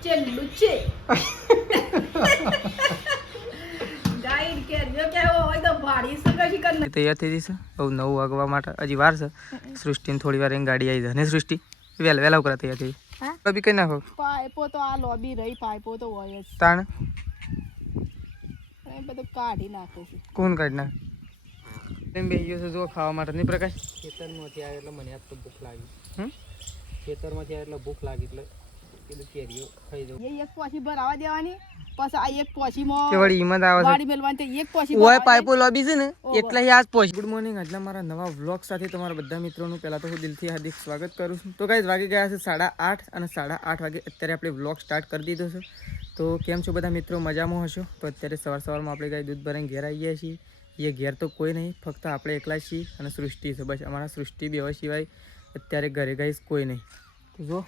લુચ્ચે લુચ્ચે guide કે જો કેવો હોય તો ભાડી સંગશી કર તૈયાર થઈ જશે હવે 9 વાગવા માટે હજી વાર છે સૃષ્ટિને થોડી વાર ગાડી આવી જાય ને સૃષ્ટિ વેલા ઉકરા તૈયાર થઈ હા લોબી કઈ નાખો પાઇપો તો આ લોબી રહી પાઇપો તો હોય જ તાણ એ બધું કાઢી નાખે છે કોણ કાઢ નાખ એમ બે ગયો છે જો ખાવા માટે નહીં પ્રકાશ ખેતરમાંથી આવે એટલે મને આજ તો ભૂખ લાગી ખેતરમાંથી આવે એટલે ભૂખ લાગી એટલે કીધું કેરીઓ ખાઈ દઉં એ એક પોછી ભરાવા દેવાની પછી આ એક પોછીમાં કે વળી હિંમત આવે છે વાડી મેલવાની તો એક પોછી ઓય પાઇપો લોબી છે ને એટલે આજ પહોંચ ગુડ મોર્નિંગ આજના મારા નવા વ્લોગ સાથે તમારા બધા મિત્રોનું પહેલાં તો હું દિલથી હાર્દિક સ્વાગત કરું છું તો ગાઈઝ વાગી ગયા છે 8:30 અને 8:30 વાગે અત્યારે આપણે વ્લોગ સ્ટાર્ટ કરી દીધો છે તો કેમ છો બધા મિત્રો મજામાં હશો તો અત્યારે સવારમાં આપણે ગાય દૂધ ભરાઈને ઘેર આવી ગયા છીએ એ ઘેર તો કોઈ નહીં ફક્ત આપણે એકલા જ છીએ અને સૃષ્ટિ છે બસ અમારા સૃષ્ટિ બેવા સિવાય અત્યારે ઘરે ગાઈઝ કોઈ નહીં તો જો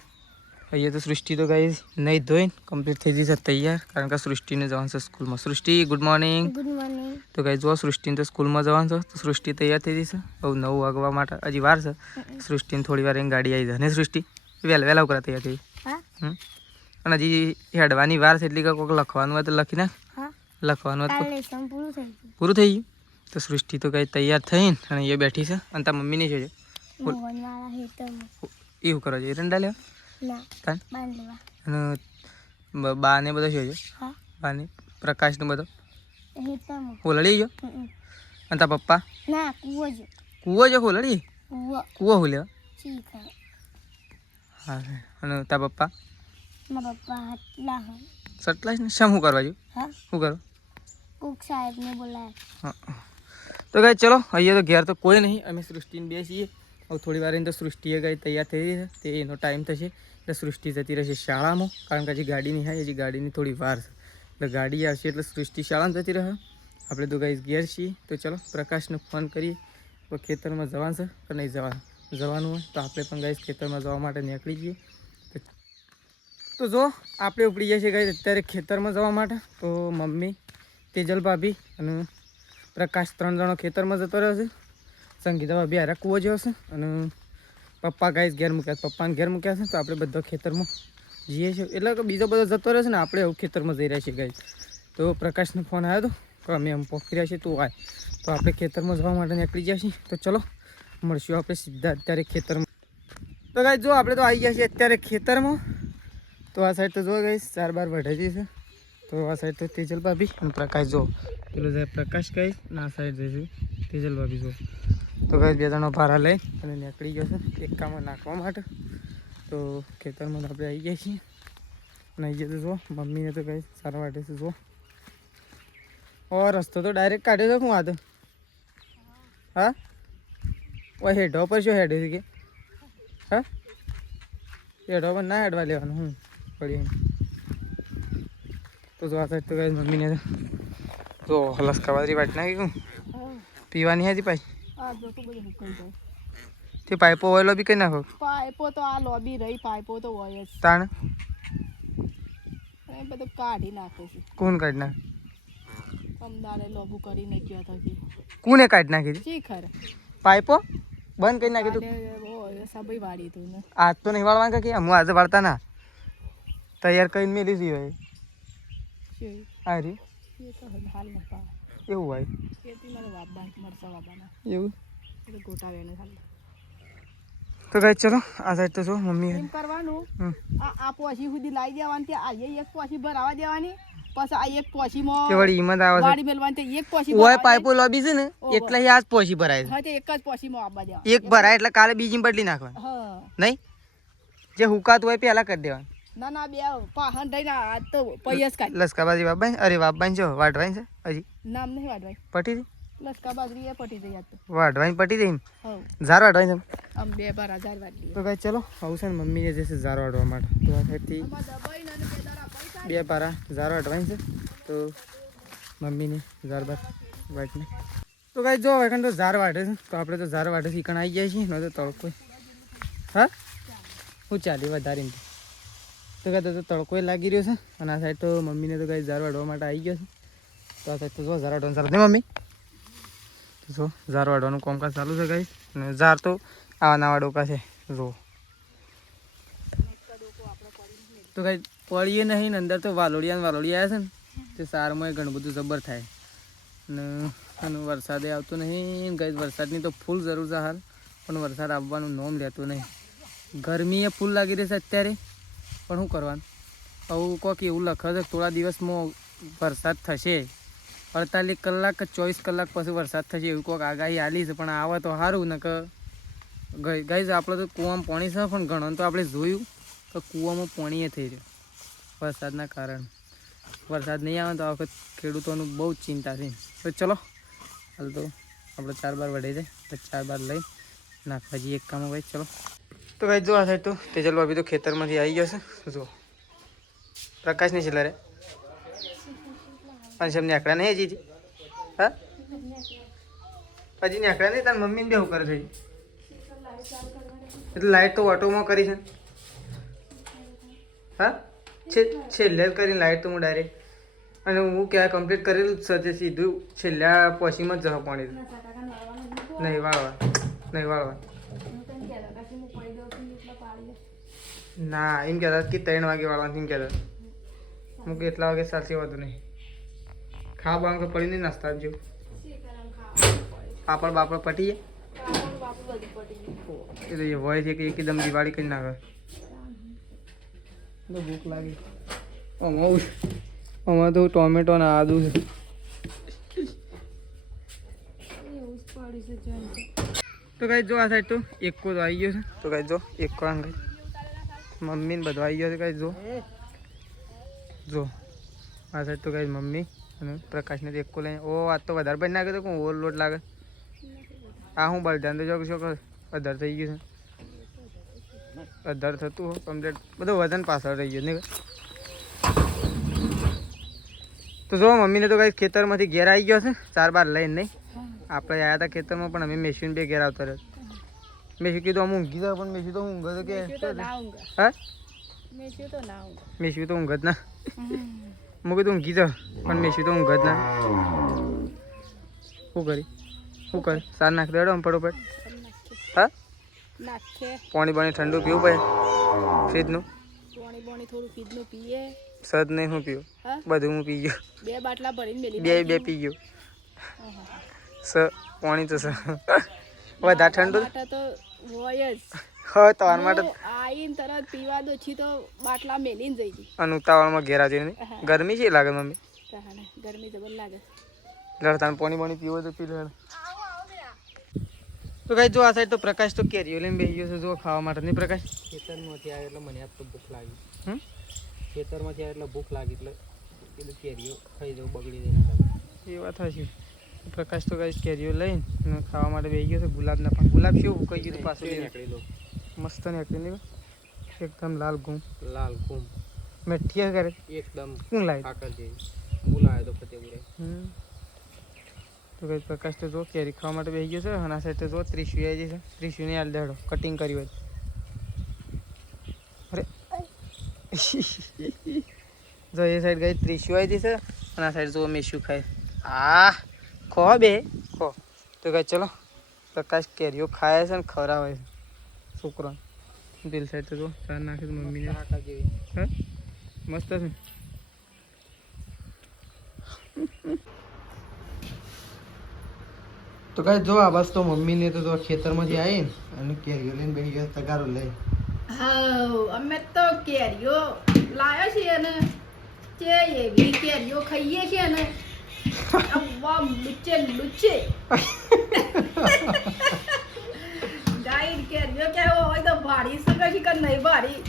અહીંયા તો સૃષ્ટિ તો ગાઈઝ નહીં ધોઈને કમ્પ્લીટ થઈ જશે તૈયાર કારણ કે સૃષ્ટિને જવાનું છે સ્કૂલમાં સૃષ્ટિ ગુડ મોર્નિંગ તો ગાઈઝ જો સૃષ્ટિને તો સ્કૂલમાં જવાનું છે તો સૃષ્ટિ તૈયાર થઈ જશે હવે 9 વાગવા માટે હજી વાર છે સૃષ્ટિને થોડી વાર ગાડી આવી જાય ને સૃષ્ટિ વહેલા ઉકરા તૈયાર થઈ અને હજી હેડવાની વાર છે એટલી કોઈક લખવાનું હોય તો લખી નાખ લખવાનું હોય તો પૂરું થઈ ગયું તો સૃષ્ટિ તો કઈ તૈયાર થઈને અને એ બેઠી છે અને તાર મમ્મીની છે એવું કરો છો એરંડા લેવા અને બા ને બધો છે બાને પ્રકાશ ને બધો હોલડી ગયો અને તાર પપ્પા કૂવો જો હોલડી કૂવો હું લેવા હા અને તાર પપ્પા સટલાશ ને શમ શું કરવા જો શું કરો તો ગાય ચલો અહીંયા તો ઘેર તો કોઈ નહીં અમે સૃષ્ટિને બે છીએ હવે થોડી વાર તો સૃષ્ટિએ ગાય તૈયાર થઈ રહી છે તે એનો ટાઈમ થશે એટલે સૃષ્ટિ જતી રહેશે શાળામાં કારણ કે હજી ગાડી નહીં આવી હજી ગાડીની થોડી વાર છે એટલે ગાડી આવશે એટલે સૃષ્ટિ શાળામાં જતી રહે આપણે તો ગાય ઘેર છીએ તો ચલો પ્રકાશને ફોન કરીએ તો ખેતરમાં જવાનું છે કે નહીં જવાનું હોય તો આપણે પણ ગાય ખેતરમાં જવા માટે નીકળી જઈએ તો જો આપણે ઉપડી જાય છે ગાય અત્યારે ખેતરમાં જવા માટે તો મમ્મી તેજલ ભાભી અને પ્રકાશ 3 જણો ખેતરમાં જતો રહ્યો છે સંગીતા ભાભી હારા કૂવો જેવો છે અને પપ્પા ગાઈસ ઘેર મૂક્યા પપ્પાને ઘેર મૂક્યા છે તો આપણે બધા ખેતરમાં જઈએ છીએ એટલે કે બીજો બધો જતો રહ્યો છે ને આપણે એવું ખેતરમાં જઈ રહ્યા છીએ ગાઈસ તો પ્રકાશનો ફોન આવ્યો હતો કે અમે એમ પહોંચી રહ્યા છીએ તું આય તો આપણે ખેતરમાં જવા માટે નીકળી ગયા છીએ તો ચલો મળશું આપણે સીધા અત્યારે ખેતરમાં તો ગાઈસ જો આપણે તો આવી ગયા છીએ અત્યારે ખેતરમાં તો આ સાઈડ તો જો ગાઈસ 4 બાર વઢાઈ છે તો આ સાઈડ તો તેજલ ભાભી અને પ્રકાશ જો પેલો જાય પ્રકાશ ગાઈસ અને આ સાઈડ જશે તેજલ ભાભી જો તો ગાઈસ બે જણો ભારા લઈ અને નીકળી ગયો છે એકામાં નાખવા માટે તો ખેતરમાં આપણે આવી ગયા છીએ અને આવી જતો જો મમ્મીને તો ગાઈસ સારા વાટે છે જો ઓ રસ્તો તો ડાયરેક્ટ કાઢ્યો છે હું આ તો હા ઓ હેડો પર શું હેડે છે કે હા હેડો પર ના હેડવા લેવાનું હું પડી તો જો આ સાઈડ તો ગાઈસ મમ્મીને તો લસકા બાજરી વાટ નાખી હું પીવાની હતી પાછી તે પાઇપો ઓઇલો બી કઈ નાખો પાઇપો તો આ લોબી રહી પાઇપો તો હોય જ તાણ એ બધું કાઢી નાખે છે કોણ કાઢ નાખ અમદારે લોબુ કરીને ગયો તો કે કોને કાઢ નાખી જી ખર પાઇપો બંધ કરી નાખી તું ઓ સબઈ વાડી તું ને આજ તો નહીં વાળવા કે હું આજે વાળતા ના તૈયાર કરીને મેલી દી હોય આ રી એ તો હાલ ન પા એવું હોય ખેતી મારે વાબા મરસા વાબાના એવું એ ગોટાવેને હાલ તો ગાઈસ ચલો આ સાઈડ તો જો મમ્મી એમ કરવાનું આ પોછી સુધી લાવી દેવાની તે આ એક પોછી ભરાવા દેવાની પછી આ એક પોછીમાં કે વળી હિંમત આવે છે વાડી મેલવાની તે એક પોછી ઓય પાઇપો લોબી છે ને એટલે આજ પોછી ભરાય હા તે એક જ પોછીમાં આપવા દેવા છે એક ભરાય એટલે કાલે બીજી બદલી નાખવાની હા નહીં જે હુકાતું હોય પહેલા કરી દેવાનું ના ના બે પાહન થઈને આ તો પૈયસ કાઢ લસકાબાજી બાબાઈ અરે બાબાઈ જો વાઢવાઈ છે હજી નામ નહીં વાડવાય પટી દી લસકા બાજરી એ પટી જઈ તો વાઢવાઈ પટી દઈ હવ ઝાર વાઢવાઈ છે આમ 2,000 વાડી તો ગાઈસ ચલો આવું છે ને મમ્મીને જશે ઝાર વાઢવા માટે તો આ સાઈડથી આમાં દબાઈ ને બેદારા પૈસા 2 પારા ઝાર વાઢવાઈ છે તો મમ્મીને ઝાર બાર વાટને તો ગાઈસ જો હવે તો ઝાર વાઢે છે તો આપણે તો ઝાર વાઢે શીખણ આવી ગયા છીએ ન તો તડકો હા હું ચાલી વધારી તો કહેતો તો તડકો લાગી રહ્યો છે અને આ સાઈડ તો મમ્મીને તો ગાઈસ ઝાર વાઢવા માટે આવી ગયો છે તો આ સાઈડ તો જો ઝાર વાઢવાનું ચાલુ ને મમ્મી તો જો ઝાર વાઢવાનું કામકાજ ચાલુ છે ગાઈસ અને ઝાર તો આવા નવા ડોકા છે જો તો ગાઈસ પડીએ નહીં ને અંદર તો વાલોડિયા આવ્યા છે ને તે સારમાં ઘણું બધું જબર થાય અને વરસાદે આવતો નહીં ગઈ વરસાદની તો ફૂલ જરૂર છે હાલ પણ વરસાદ આવવાનું નોમ લેતો નહીં ગરમી એ ફૂલ લાગી રહી છે અત્યારે પણ શું કરવાનું આવું કોક એવું લખે છે થોડા દિવસમાં વરસાદ થશે 48 કલાક કે 24 કલાક પછી વરસાદ થશે એવું કોઈક આગાહી આલી છે પણ આવે તો સારું ને કે ગઈ આપણે તો કૂવામાં પાણી છે પણ ઘણું તો આપણે જોયું કે કૂવામાં પાણી થઈ રહ્યું વરસાદના કારણે વરસાદ નહીં આવે તો આ વખત ખેડૂતોનું બહુ જ ચિંતા છે તો ચલો હાલ તો આપણે 4 બાર વઢે જાય તો 4 બાર લઈ નાખવા જઈએ એક કામ ભાઈ ચલો તો ભાઈ જો આ સાઈડ તો તેજલ ભાભી તો ખેતરમાંથી આવી ગયો છે જો પ્રકાશ નહીં છેલ્લા રે અને સમ નેકડા નહીં હજી હા હજી નેકડા નહીં તાર મમ્મીને બી એવું કરે છે એટલે લાઇટ તો ઓટોમાં કરી છે હા છેલ્લે કરીને લાઇટ તો હું ડાયરેક્ટ અને હું ક્યાં કમ્પ્લીટ કરેલું જ છે તે સીધું છેલ્લા પોસીમાં જ જવા પાણી નહીં વાળવા ના એમ કહેતા કે 3 વાગે વાળવાનું એમ કહેતા હું કે એટલા વાગે સાચી વાતું નહીં ખાવા બામ કે પડી નહીં નાસ્તા આપજો પાપડ બાપડ પટી જાય એ તો હોય છે કે એકદમ દિવાળી કરી નાખે ભૂખ લાગી આમાં તો ટોમેટો ને આદુ છે તો કઈ જો આ સાઈડ તો એકો તો આવી ગયો છે તો કઈ જો એકો આમ કઈ મમ્મી ને બધું આવી ગયો છે કઈ જો આ સાઈડ તો કઈ મમ્મી અને પ્રકાશને તો એકો લઈને ઓ આ તો વધારે બની નાખે તો કોણ ઓવરલોડ લાગે આ હું બળધાન તો જો અધર થઈ ગયું છે અધર થતું હોય કમ્પ્લીટ બધું વજન પાછળ રહી ગયું ને તો જો મમ્મીને તો કઈ ખેતરમાંથી ઘેર આવી ગયો છે 4 બાર લઈને નહીં આપણે આવ્યા હતા ખેતરમાં પણ અમે મેશીન બે ઘેર આવતા રહ્યો મેં કીધું અમે ઊંઘી જાવ પણ મેશી તો ઊંઘ તો કે હા મેશી તો ઊંઘ જ ના હું કીધું ઊંઘી જાવ પણ મેશી તો ઊંઘ જ ના શું કરે સાર નાખ દેડો આમ ફટોફટ હા પાણી બાણી ઠંડુ પીવું પડે ફ્રીજનું સદ નહીં હું પીવું બધું હું પી ગયો 2 બાટલા ભરીને બે પી ગયો પાણી તો વધારે ઠંડુ તો હોય જ હા તમારા માટે આઈને તરત પીવા દો છી તો બાટલા મેલીને જઈ ગઈ અને ઉતાવળમાં ઘેરા જઈને ગરમી છે લાગે મમ્મી ગરમી જબર લાગે લડતાને પાણી પાણી પીવો તો પી લે તો કઈ જો આ સાઈડ તો પ્રકાશ તો કેરીઓ લઈને બેસી ગયો છે જો ખાવા માટે નહીં પ્રકાશ ખેતરમાંથી આવે એટલે મને આજ તો ભૂખ લાગી ખેતરમાંથી આવે એટલે ભૂખ લાગી એટલે પેલું કેરીઓ ખાઈ જવું બગડી જાય એ વાત હશે પ્રકાશ તો કઈ કેરીઓ લઈને ખાવા માટે બેસી ગયો છે ગુલાબના પણ ગુલાબ શું કહી ગયું પાછું નીકળી લો મસ્ત નીકળી નહીં એકદમ લાલ ઘૂમ મેઠિયા કરે એકદમ શું લાગે આકર જેવી બોલાય તો ફતેપુરે તો કઈ પ્રકાશ તો જો કેરી ખાવા માટે બેસી ગયો છે અને આ સાઈડ તો જો ત્રિશુ આવી છે ત્રિશુને હાલ દેડો કટિંગ કર્યું હોય અરે જો એ સાઈડ ગઈ ત્રિશુ આવી છે અને આ સાઈડ જો મેશુ ખાય ખો બે ખો તો કઈ ચલો પ્રકાશ કેરીઓ ખાય છે ને ખવડાવે છે છોકરો પેલી સાઈડ તો જો ચાર નાખે છે મમ્મીને હા મસ્ત છે તો કઈ જો આ બસ તો મમ્મીને તો ખેતરમાંથી આવી અને કેરીઓ લઈને બેસી ગયા તગારો લઈ હા અમે તો કેરીઓ લાવ્યા છીએ ને જે એવી કેરીઓ ખાઈએ છીએ ને લુચ્ચે ગાઈડ કેરીઓ કેવો હોય તો ભારી સગા શિકર નહીં ભારી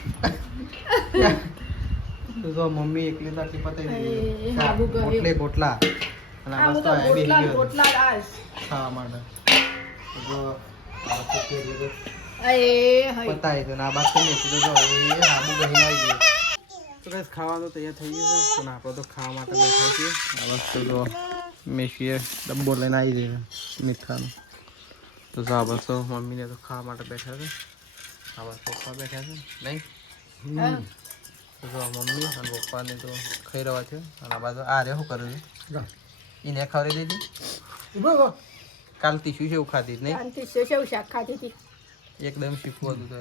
તો મમ્મી એકલી તાકી પતાઈ દીધી ગોટલા અને આ તો ગોટલા આસ ખાવા માટે જો આ તો કેરીઓ તો પતાઈ તો ના બાત કરી તો જો એ હાબુ ગહી આવી ગયો તો બસ ખાવાનું તૈયાર થઈ ગયું છે પણ આપણે તો ખાવા માટે બેઠા છીએ આ વસ્તુ તો મેશીએ ડબ્બો લઈને આવી ગયો મીઠાનો તો જો આ બસ મમ્મીને તો ખાવા માટે બેઠા છે આ બસ પપ્પા બેઠા છે નહીં તો જો મમ્મી અને પપ્પાને તો ખાઈ રહ્યા છે અને આ બાજુ આ રે શું કરે છે એને ખવડાવી દીધી કાલ તીશું છે એવું ખાધી નહીં શાક ખાધી હતી એકદમ શીખવું હતું તો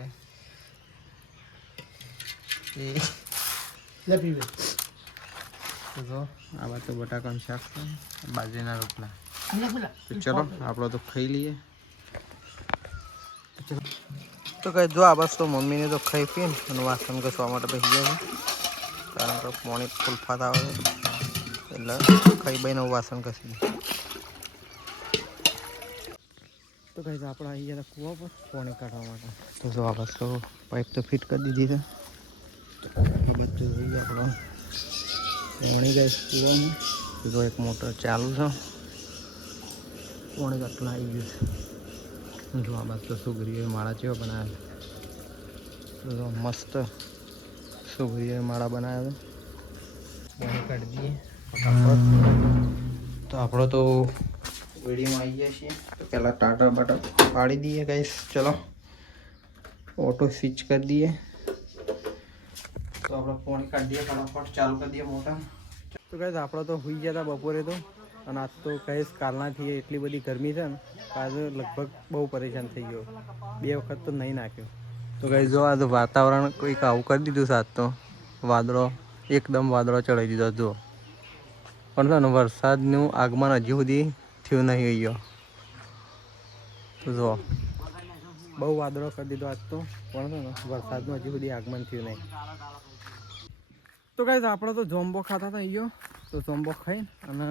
તો જો આ વાત તો બટાકાનું શાક છે, બાજરીના રોટલા. તો ચલો આપણો તો ખાઈ લઈએ. તો કઈ જો આ બસ તો મમ્મીને તો ખાઈ પીને અને વાસણ ઘસવા માટે બેસી ગયા છે, કારણ કે પાણી ફૂલફાત આવે એટલે ખાઈ બહીને વાસણ ઘસી. તો કઈ આપણે આવી ગયા કૂવા પર પાણી કાઢવા માટે. તો જો આ બસ તો પાઇપ તો ફિટ કરી દીધી છે. આ બધું જોઈએ આપણો પાણી ગઈ કૂવામાં. તો એક મોટર ચાલુ છે, પાણી આટલા આવી ગયું છે. જો આ બાજુ તો સુગરીઓ માળા જેવા બનાવ્યા તો મસ્ત સુગરીઓ માળા બનાવ્યા છે. પાણી કાઢી દઈએ ફટાફટ. તો આપણો તો વિડીયોમાં આવી ગયા છીએ. તો પહેલાં ટાટર બટર પાડી દઈએ ગાઈસ. ચલો ઓટો સ્વિચ કરી દઈએ. તો આપણે પાણી કાઢી દઈએ ફટાફટ, ચાલુ કરી દઈએ મોટર. તો ગાઈસ આપણે તો સુઈ ગયા હતા બપોરે તો, અને આજ તો કહીશ કાલનાથી એટલી બધી ગરમી છે ને આજે લગભગ બહુ પરેશાન થઈ ગયો. 2 વખત તો નહીં નાખ્યો. તો કઈ જો આ તો વાતાવરણ કોઈક આવું કરી દીધું છે. આજ તો વાદળો એકદમ વાદળો ચડાવી દીધો જો, પણ છે ને વરસાદનું આગમન હજી સુધી થયું નહીં ગયો. તો જો બહુ વાદળો કરી દીધો આજ તો, પણ છે ને વરસાદનું હજી સુધી આગમન થયું નહીં. તો કઈ આપણે તો જોમ્બો ખાતા હતા ગયો. તો જોમ્બો ખાઈને અને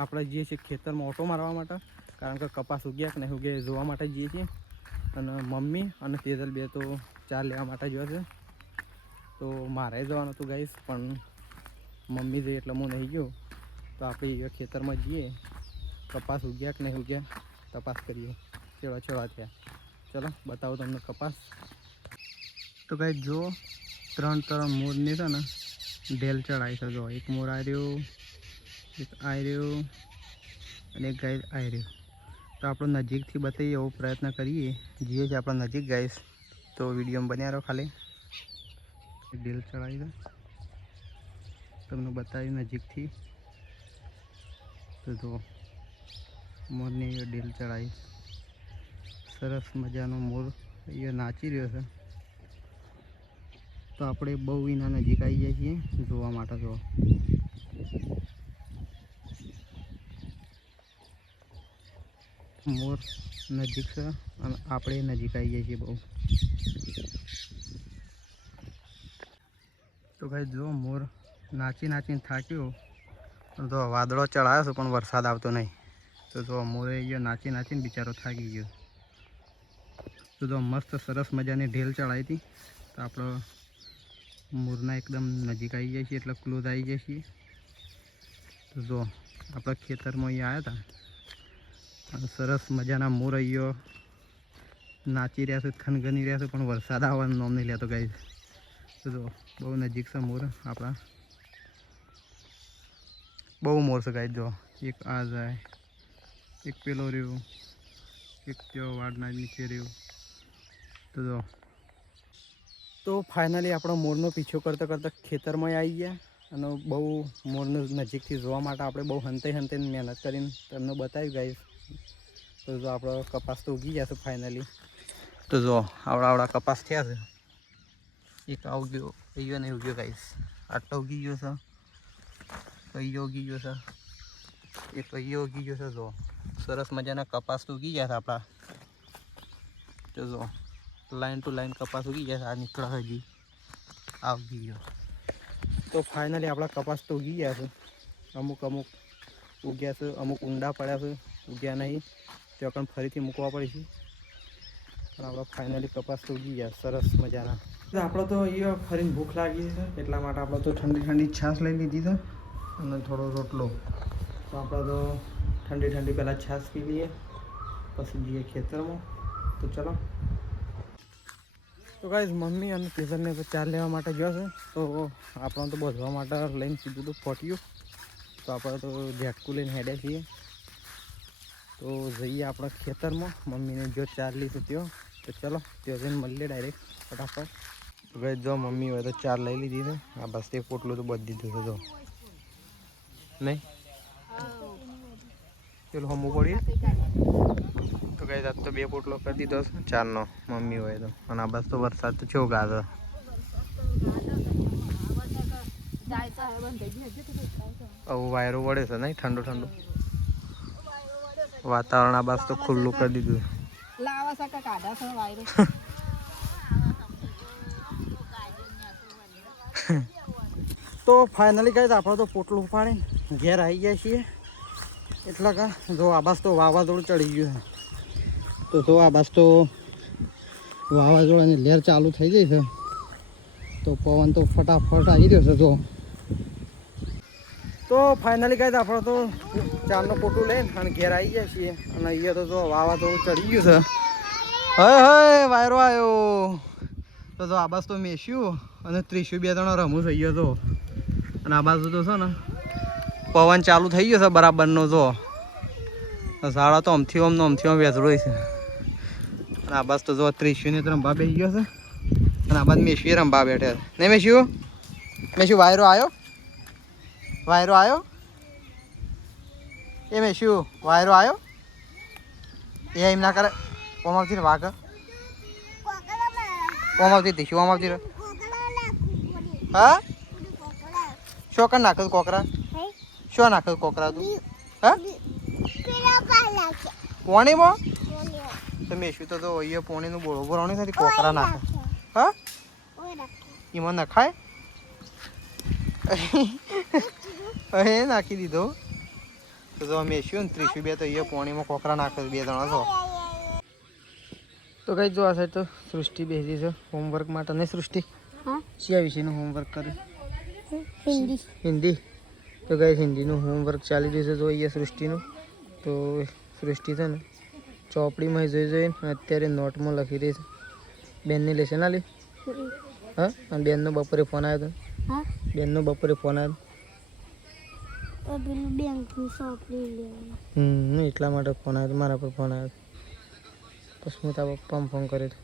આપણે જઈએ છીએ ખેતરમાં ઓટો મારવા માટે, કારણ કે કપાસ ઉગ્યા કે નહીં ઉગે જોવા માટે જઈએ છીએ. અને મમ્મી અને તેજલ બે તો ચાર લેવા માટે જોશે. તો મારે જવાનું હતું ગાઈસ, પણ મમ્મી જઈ એટલે હું નહીં ગયો. તો આપણે ખેતરમાં જઈએ, કપાસ ઉગ્યા કે નહીં ઉગ્યા તપાસ કરીએ. છેવા થયા. ચલો બતાવો તમને કપાસ. તો ગાઈસ જો 3 મોરની છે ને ઢેલ ચડાવી છે. જો એક મોર આ રહ્યો, એક આ રહ્યો અને એક ગાય આ રહ્યો. તો આપણે નજીકથી બતાવીએ એવો પ્રયત્ન કરીએ. જઈએ છીએ આપણે નજીક ગાઈસ. તો વિડીયોમાં બન્યા રહો. ખાલી ઢેલ ચડાવી દો તમને બતાવી નજીકથી. તો જો મોરની એ ઢેલ ચડાવી, સરસ મજાનો મોર એ નાચી રહ્યો છે. તો આપણે બહુ એના નજીક આવી જઈએ છીએ જોવા માટે. જો મોર નજીક છે અને આપણે નજીક આવી જઈએ છીએ બહુ. તો ભાઈ જો મોર નાચી નાચીને થાક્યો. તો વાદળો ચડાવ્યો છે પણ વરસાદ આવતો નહીં. તો જો મોરે ગયો નાચી નાચીને બિચારો થાકી ગયો. તો જો મસ્ત સરસ મજાની ઢેલ ચડાવી હતી. તો આપણે મોરના એકદમ નજીક આવી જાય છીએ એટલે ક્લોઝ આવી જાય છીએ. તો જો આપણા ખેતરમાં અહીંયા આવ્યા હતા અને સરસ મજાના મોર અહીંયા નાચી રહ્યા છે, ખનગની રહ્યા છે, પણ વરસાદ આવવાનું નામ નહીં લેતો ગાઈસ. તો જો બહુ નજીક છે મોર આપણા, બહુ મોર છે ગાઈસ. જો એક આ જાય, એક પેલો રહ્યો, એક ત્યાં વાડના નીચે રહ્યો. તો જો તો ફાઇનલી આપણો મોરનો પીછો કરતાં કરતાં ખેતરમાં આવી ગયા અને બહુ મોરને નજીકથી જોવા માટે આપણે બહુ હંતાઈ મહેનત કરીને તમને બતાવ્યું ગાઈસ. તો જો આપણો કપાસ તો ઉગી ગયા છે ફાઇનલી. તો જો આવડા કપાસ થયા છે. એક આ ઉગ્યો, અહીંયા નહીં ઉગ્યો ગાઈસ, આટલો ઉગી ગયો છે, અહીંયા ઉગી ગયો છે, એક અહીંયા ઉગી ગયો છે. જો સરસ મજાના કપાસ તો ઉગી ગયા છે આપણા. તો જો લાઈન ટુ લાઈન કપાસ ઉગી ગયા છે. આ નીકળે હજી આ ઉગી ગયો. તો ફાઇનલી આપણા કપાસ તો ઉગી ગયા છે. અમુક ઉગ્યા છે, અમુક ઊંડા પડ્યા છે, ઉગ્યા નહીં ત્યાં પણ ફરીથી મૂકવા પડે છે. પણ આપણા ફાઇનલી કપાસ તો ઉગી ગયા સરસ મજાના. આપણે તો અહીંયા ફરીને ભૂખ લાગી છે એટલા માટે આપણે તો ઠંડી છાશ લઈ લીધી છે અને થોડો રોટલો. તો આપણે તો ઠંડી પહેલાં છાશ પી લઈએ, પછી જઈએ ખેતરમાં. તો ચલો. તો ગાઈસ મમ્મી અને તેજલને તો ચાર લેવા માટે ગયો છે. તો આપણે તો બોધવા માટે લઈને સીધું તો ફોટ્યું. તો આપણે તો ઝાટકું લઈને હેડ્યા છીએ. તો જઈએ આપણા ખેતરમાં. મમ્મીને જો ચાર લીધું ત્યો. તો ચલો ત્યાં જઈને મળીએ ડાયરેક્ટ ફટાફટ. તો ગાઈસ જો મમ્મી હોય તો ચાર લઈ લીધી છે. આ બસ તે પોટલું તો બધી દીધું છે. જો નહીં પેલું હમું પડીએ. તો ગાઈસ આજ તો 2 પોટલો કરી દીધો છે ચારનો મમ્મી હોય તો. અને આ બસ તો વરસાદ તો ચેવો ગાજે. આવું વાયરો વળે છે નહીં ઠંડુ ઠંડુ વાતાવરણ આ બાજુ તો ખુલ્લું કરી દીધું લાવા સકા કાઢા છે વાયરો તો ફાઇનલી કહે આપણે તો પોટલું ઉપાડીને ઘેર આવી ગયા છીએ એટલા કા જો આબાસ તો વાવાઝોડું ચડી ગયું છે તો જો આબાસ તો વાવાઝોડાની લહેર ચાલુ થઈ ગઈ છે તો પવન તો ફટાફટ આવી રહ્યો છે જો તો ફાઇનલી કહે આપણે તો ચારનો પોટલું લઈને અને ઘેર આવી ગયા છીએ અને અહીંયા તો જો વાવાઝોડું ચડી ગયું છે હય હય વાયરો આવ્યો તો જો આબાસ તો મેસ્યું અને 32 રમું થઈ ગયો તો અને આ બાજુ તો છે ને પવન ચાલુ થઈ ગયો છે બરાબરનો જો ઝાડા તો અમથી આમ વેચડો છે અને આ બાજુ તો જો 30 ને રંભા બેસી ગયો છે અને આ બાજુ મેશી રંભા બેઠે નહીં મેશ્યું વાયરો આવ્યો એ મેશ્યું વાયરો આવ્યો એ એમ ના કરે ઓમ આવતી ને વાઘ ઓમ આવતી હતી શું ઓમ આવતી રહે હા શું કર નાખે કોકરા શું નાખે કોકરા તું હા પોણીમાં તો મેશું તો અહીંયા પોણીનું બોળો બોરણી નથી કોકરા નાખે હા એમાં નખાય એ નાખી દીધો તો જો મેશું ને 32 તો અહીંયા પોણીમાં કોકરા નાખે 2 જણા છો તો કઈ જો આ સાઈડ તો સૃષ્ટિ બેસી છે હોમવર્ક માટે નહીં સૃષ્ટિ શિયા વિષયનું હોમવર્ક કરે હિન્દી તો કઈ હિન્દીનું હોમવર્ક ચાલી રહ્યું છે જો અહીંયા સૃષ્ટિનું તો સૃષ્ટિ છે ને ચોપડીમાં જોઈને અત્યારે નોટમાં લખી રહી છે બેનની લેશન આલી હા અને બેનનો બપોરે ફોન આવ્યો હતો બેનનો બપોરે ફોન આવ્યો એટલા માટે ફોન આવ્યો મારા પર ફોન આવ્યો પછી હું તારા પપ્પામાં ફોન કર્યો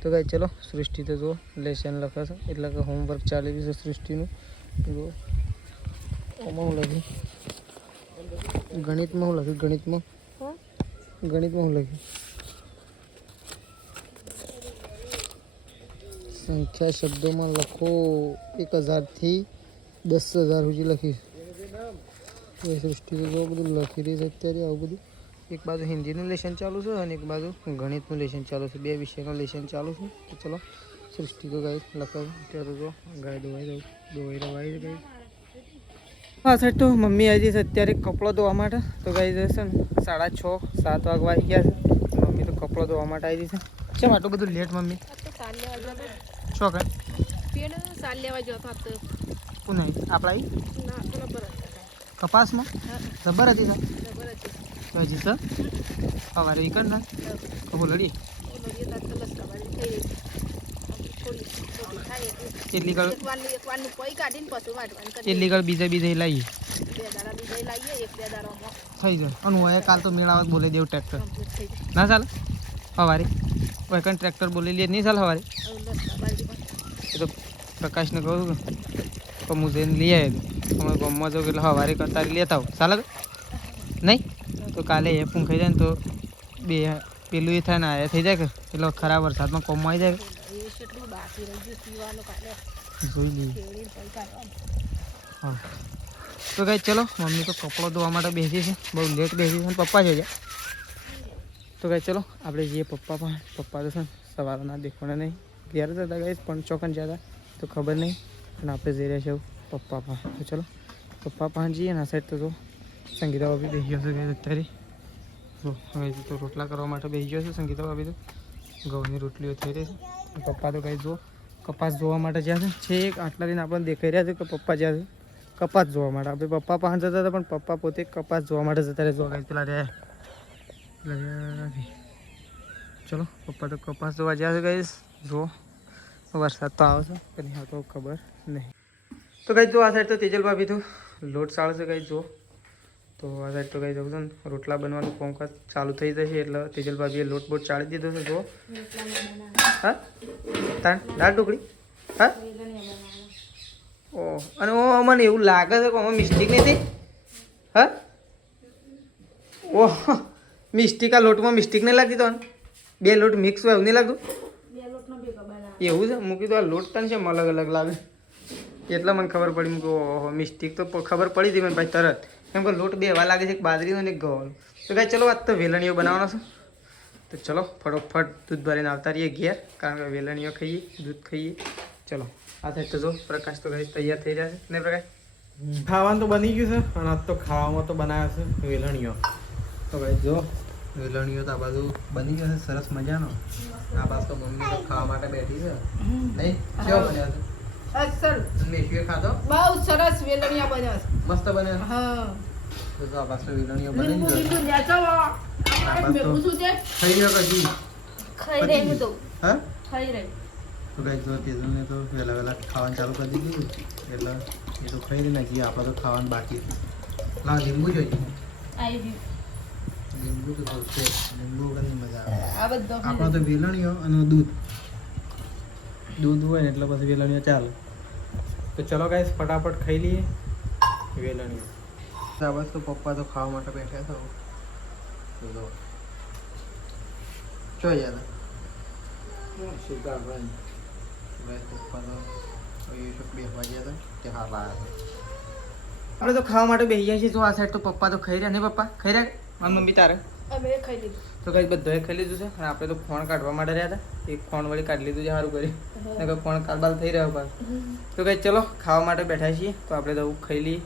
તો કઈ ચલો સૃષ્ટિ તો જુઓ લેશન લખે છે એટલે કે હોમવર્ક ચાલી રહ્યું છે સૃષ્ટિનું જુઓ આમાં હું લખ્યું ગણિતમાં હું લખ્યું ગણિતમાં હું લખ્યું સંખ્યા શબ્દોમાં લખો 1000 થી 10,000 સુધી લખીશ સૃષ્ટિ તો જો બધું લખી રહી છે અત્યારે આવું બધું એક બાજુ હિન્દીનું લેશન ચાલુ છે અને એક બાજુ ગણિતનું લેશન ચાલુ છે 2 વિષયનું લેશન ચાલુ છે તો ચલો સૃષ્ટિ તો ગાય લખાવ ત્યારે તો ગાય દોવાઈ રવાઈ ગઈ હા સાહેબ તો મમ્મી આવી જશે અત્યારે કપડો ધોવા માટે તો ગાઈ જશે ને 6:30 7 વાગવા આવી ગયા છે મમ્મી તો કપડો ધોવા માટે આવી જશે કેમ આટલું બધું લેટ મમ્મી શું કર સાલ લેવા જતો હતો કોણ આપણા કપાસમાં જબર હતી સર હજી સર સવારે વિકન ના કબો લડીએ એટલી કળ બીજે લાવીએ થઈ જાય અને હું કાલ તો મેળાવત બોલી દેવું ટ્રેક્ટર ના ચાલે સવારે વૈકન ટ્રેક્ટર બોલી લે નહીં ચાલે સવારે એ તો પ્રકાશને કહું તો હું જઈને લઈ આવ્યો હમણાં ગામમાં જાઉં એટલે સવારે કતારી લેતા આવું ચાલે નહીં તો કાલે એ પૂંખાઈ જાય ને તો બે પેલું એ થાય ને આ થઈ જાય કે એટલે ખરાબ વરસાદમાં કોમમાં આવી જાય જોઈ લઈએ હા તો કઈ ચલો મમ્મી તો કપડો ધોવા માટે બેસી છે બહુ લેટ બેસી છે પપ્પા છે તો કઈ ચલો આપણે જઈએ પપ્પા પણ પપ્પા તો છે ને સવારે ના દેખવાના નહીં ઘેર જતા ગઈ પણ ચોકન જતા તો ખબર નહીં અને આપણે જઈ રહ્યા છીએ પપ્પા પણ તો ચલો પપ્પા પણ જઈએ ને આ સાઈડ તો સંગીતા ભાભી બેસી ગયો છે અત્યારે હવે તો રોટલા કરવા માટે બેસી ગયો છે સંગીતા ભાભી તો ઘઉંની રોટલીઓ થઈ રહી છે પપ્પા તો કંઈ જો કપાસ જોવા માટે જ્યાં છે એક આટલા દિન આપણને દેખાઈ રહ્યા છે કે પપ્પા જ્યાં છે કપાસ જોવા માટે આપણે પપ્પા પાસે જતા હતા પણ પપ્પા પોતે કપાસ જોવા માટે જતા રહે જોવા પેલા રહ્યા ચલો પપ્પા તો કપાસ જોવા જ્યાં છે ગઈ જુઓ વરસાદ તો આવે છે કે નહીં આવતો ખબર નહીં તો કંઈ જો આ સાઈડ તો તેજલ ભાભી તો લોટ સાળ છે કંઈ જો તો આ સાઈડ તો કંઈ જવું છે ને રોટલા બનવાનું કામકાજ ચાલુ થઈ જશે એટલે તેજલ ભાભીએ લોટ બોટ ચાળી દીધો છે જો હા દાળ ઢોકળી હા ઓ અને મને એવું લાગે છે કે આમાં મિસ્ટેક નહીં થઈ હા ઓહ મિસ્ટેક આ લોટમાં મિસ્ટેક નહીં લાગતી તો 2 લોટ મિક્સ હોય એવું નહીં લાગતું એવું છે મૂકી તો આ લોટ તને છે અલગ અલગ લાગે એટલે મને ખબર પડી કે ઓહો મિસ્ટેક તો ખબર પડી હતી મને ભાઈ તરત, કેમ કે લોટ બે એવા લાગે છે, એક બાજરીનો અને એક ઘઉંનો. તો કાંઈ ચલો આજ તો વેલણીઓ બનાવવાનો છે. તો ચલો ફટોફટ દૂધ ભરીને આવતા રહીએ ઘેર, કારણ કે વેલણીઓ ખાઈએ, દૂધ ખાઈએ. ચલો આ થાય તો જો પ્રકાશ તો ગાઈસ તૈયાર થઈ જશે ને પ્રકાશ? ખાવાનું તો બની ગયું છે, અને આજ તો ખાવામાં તો બનાવ્યા છે વેલણીઓ. તો ભાઈ જો વેલણીઓ તો આ બાજુ બની ગયો છે સરસ મજાનો. આ બાજુ તો મમ્મી તો ખાવા માટે બેઠી છે. નહીં કેવો બન્યો છે? અસલ મેથીએ ખાધો? બહુ સરસ વેલણિયા બન્યા છે. મસ્ત બન્યો. હા તો જો આ બાજુ તો વેલણીઓ બની લીંબુ ગયો. લીંબુ નેચો બસ તો. મેં પૂછું છે ખાઈ રહ્યો કજી? ખાઈ રહી તો હા? ખાઈ રહી. તો ગાઈસ જો તેજલને તો વહેલા ખાવાનું ચાલુ કરી દીધું, એટલે એ તો ખાઈ રહી નથી, આપણે તો ખાવાનું બાકી છે. લા લીંબુ જોઈએ. આવી લીંબુ તો જોશે, લીંબુ વગરની મજા આવે. આ બધો આપણે તો વેલણીઓ અને દૂધ હોય ને એટલે પછી વેલણીઓ ચાલે. તો ચલો ગાઈસ ફટાફટ ખાઈ લઈએ વેલણીઓ. બસ તો પપ્પા તો ખાવા માટે બેઠા છો. જો ચો યાર આપણે તો ખાવા માટે બેસી જાય છે. તો આ સાઈડ તો પપ્પા તો ખાઈ રહ્યા ને? પપ્પા ખાઈ રહ્યા? મારી મમ્મી તારે? અમે ખાઈ લીધું. તો કઈ બધાએ ખાઈ લીધું છે, અને આપણે તો ફોન કાઢવા માટે રહ્યા હતા. એક ફોન વળી કાઢી લીધું છે, સારું કરી. ફોન કારબાલ થઈ રહ્યો પાછું. તો કઈ ચલો ખાવા માટે બેઠા છીએ, તો આપણે તો ખાઈ લઈએ.